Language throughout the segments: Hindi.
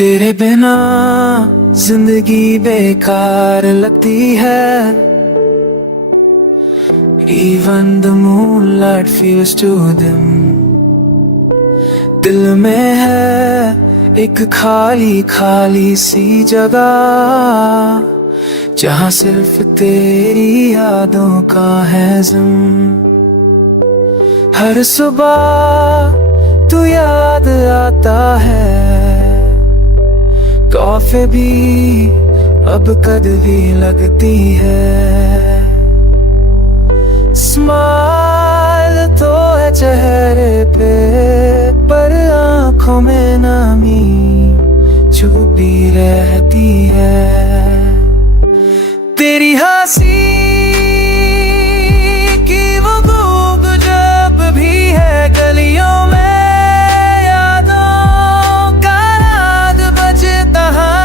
तेरे बिना जिंदगी बेकार लगती है। Even the moonlight feels too dim। दिल में है एक खाली खाली सी जगह, जहाँ सिर्फ तेरी यादों का है जिम। हर सुबह तू याद आता है, कॉफी भी अब कड़वी लगती है। स्माइल तो है चेहरे पे, पर आंखों में नमी छुपी रहती है। तेरी हंसी की वो गूंज जब भी है गलियों में, यादों का राग बजता है।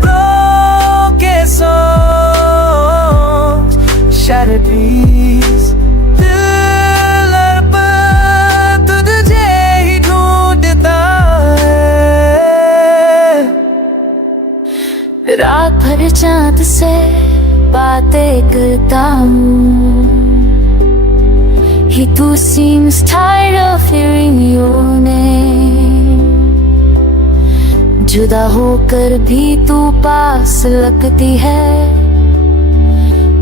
ब्रोके सॉन्ग्स, shattered peace, दिल अरपा तुझे ही ढूंढता है। रात भर चांद से बातें करता हूँ, He too seems tired of hearing your name। जुदा होकर भी तू पास लगती है,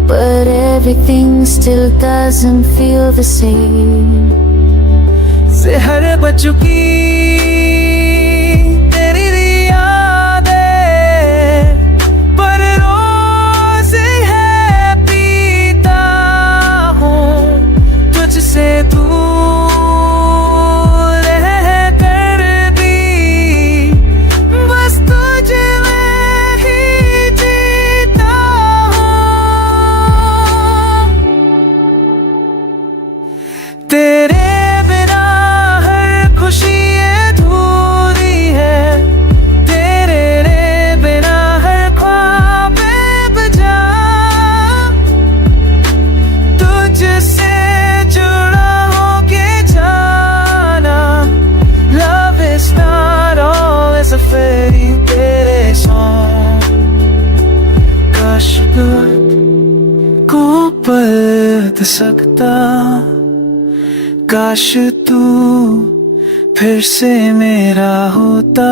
but everything still doesn't feel the same। ज़हर बचुकी तेरी यादें, पर रोज़ है पीता हूँ तुझसे दूर रह कर भी। बस तुझ में ही जीता हूँ। तेरे बिना हर खुशी अधूरी है, तेरे बिना हर ख्वाब बेवजह। तुझसे जुड़ा होके जाना, love is not all is a fairy तेरे सॉन्ग। काश को पलट सकता, काश तू फिर से मेरा होता।